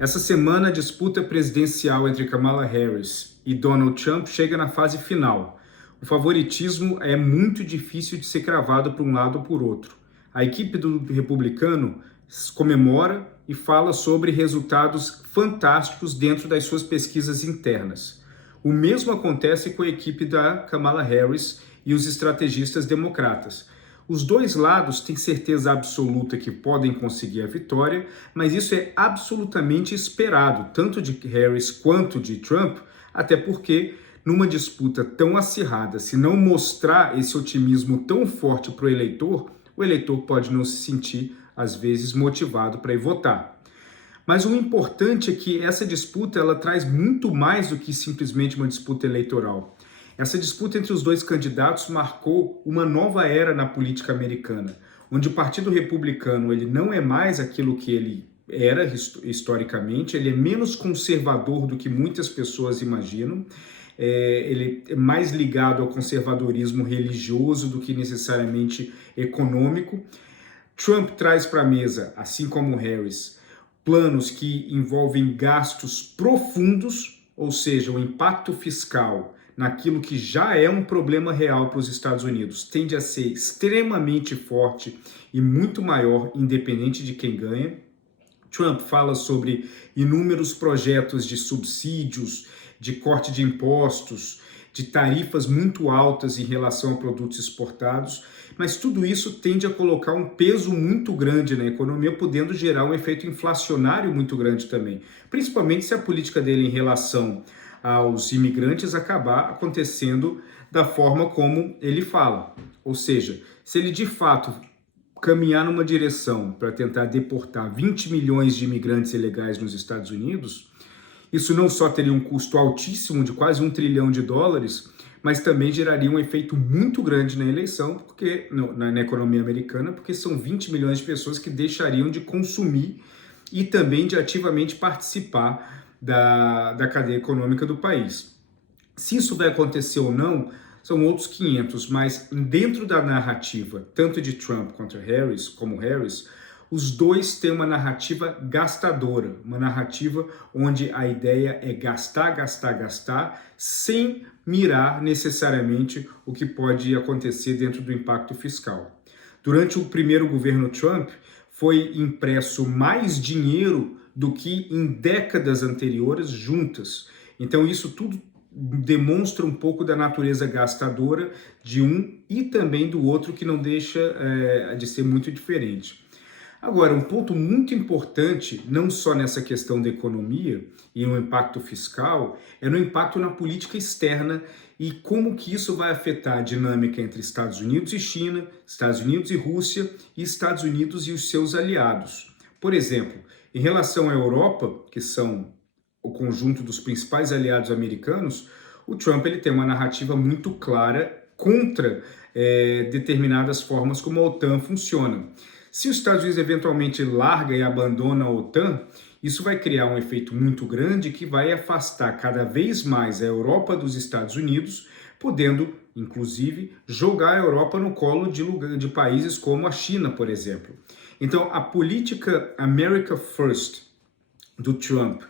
Essa semana, a disputa presidencial entre Kamala Harris e Donald Trump chega na fase final. O favoritismo é muito difícil de ser cravado por um lado ou por outro. A equipe do republicano comemora e fala sobre resultados fantásticos dentro das suas pesquisas internas. O mesmo acontece com a equipe da Kamala Harris e os estrategistas democratas. Os dois lados têm certeza absoluta que podem conseguir a vitória, mas isso é absolutamente esperado, tanto de Harris quanto de Trump, até porque numa disputa tão acirrada, se não mostrar esse otimismo tão forte para o eleitor pode não se sentir, às vezes, motivado para ir votar. Mas o importante é que essa disputa ela traz muito mais do que simplesmente uma disputa eleitoral. Essa disputa entre os dois candidatos marcou uma nova era na política americana, onde o Partido Republicano ele não é mais aquilo que ele era historicamente, ele é menos conservador do que muitas pessoas imaginam, ele é mais ligado ao conservadorismo religioso do que necessariamente econômico. Trump traz para a mesa, assim como Harris, planos que envolvem gastos profundos, ou seja, o impacto fiscal naquilo que já é um problema real para os Estados Unidos, tende a ser extremamente forte e muito maior, independente de quem ganha. Trump fala sobre inúmeros projetos de subsídios, de corte de impostos, de tarifas muito altas em relação a produtos exportados, mas tudo isso tende a colocar um peso muito grande na economia, podendo gerar um efeito inflacionário muito grande também, principalmente se a política dele em relação aos imigrantes acabar acontecendo da forma como ele fala. Ou seja, se ele de fato caminhar numa direção para tentar deportar 20 milhões de imigrantes ilegais nos Estados Unidos, isso não só teria um custo altíssimo de quase $1 trilhão, mas também geraria um efeito muito grande na eleição, porque na economia americana, porque são 20 milhões de pessoas que deixariam de consumir e também de ativamente participar da cadeia econômica do país. Se isso vai acontecer ou não, são outros 500, mas dentro da narrativa, tanto de Trump quanto Harris, os dois têm uma narrativa gastadora, uma narrativa onde a ideia é gastar, gastar, gastar, sem mirar necessariamente o que pode acontecer dentro do impacto fiscal. Durante o primeiro governo Trump, foi impresso mais dinheiro do que em décadas anteriores juntas. Então isso tudo demonstra um pouco da natureza gastadora de um e também do outro, que não deixa de ser muito diferente. Agora, um ponto muito importante, não só nessa questão da economia e no impacto fiscal, é no impacto na política externa e como que isso vai afetar a dinâmica entre Estados Unidos e China, Estados Unidos e Rússia e Estados Unidos e os seus aliados. Por exemplo, em relação à Europa, que são o conjunto dos principais aliados americanos, o Trump ele tem uma narrativa muito clara contra determinadas formas como a OTAN funciona. Se os Estados Unidos eventualmente larga e abandona a OTAN, isso vai criar um efeito muito grande que vai afastar cada vez mais a Europa dos Estados Unidos, podendo, inclusive, jogar a Europa no colo de países como a China, por exemplo. Então, a política America First do Trump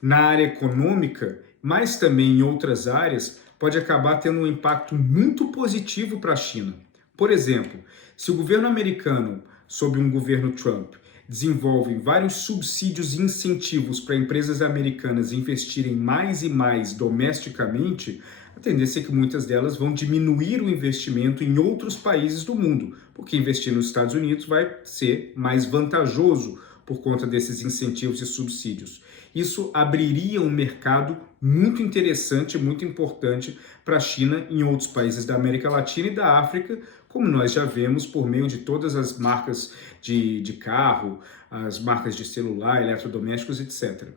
na área econômica, mas também em outras áreas, pode acabar tendo um impacto muito positivo para a China. Por exemplo, se o governo americano, sob um governo Trump, desenvolve vários subsídios e incentivos para empresas americanas investirem mais e mais domesticamente, a tendência é que muitas delas vão diminuir o investimento em outros países do mundo, porque investir nos Estados Unidos vai ser mais vantajoso por conta desses incentivos e subsídios. Isso abriria um mercado muito interessante, muito importante para a China em outros países da América Latina e da África, como nós já vemos por meio de todas as marcas de carro, as marcas de celular, eletrodomésticos, etc.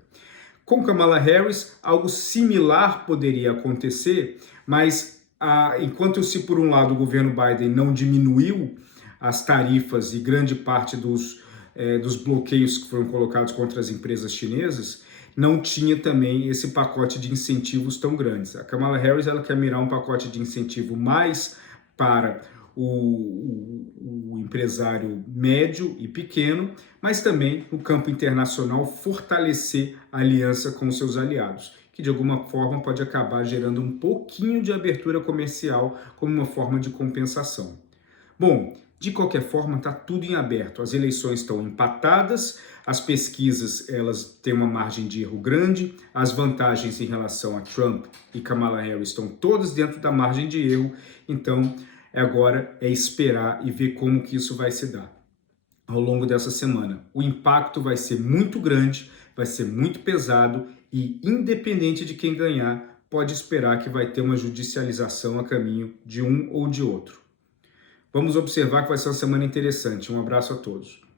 Com Kamala Harris, algo similar poderia acontecer, mas enquanto se por um lado o governo Biden não diminuiu as tarifas e grande parte dos bloqueios que foram colocados contra as empresas chinesas, não tinha também esse pacote de incentivos tão grandes. A Kamala Harris ela quer mirar um pacote de incentivo mais para o empresário médio e pequeno, mas também no campo internacional fortalecer a aliança com seus aliados, que de alguma forma pode acabar gerando um pouquinho de abertura comercial como uma forma de compensação. Bom, de qualquer forma, está tudo em aberto. As eleições estão empatadas, as pesquisas elas têm uma margem de erro grande, as vantagens em relação a Trump e Kamala Harris estão todas dentro da margem de erro, então agora é esperar e ver como que isso vai se dar ao longo dessa semana. O impacto vai ser muito grande, vai ser muito pesado e, independente de quem ganhar, pode esperar que vai ter uma judicialização a caminho de um ou de outro. Vamos observar que vai ser uma semana interessante. Um abraço a todos.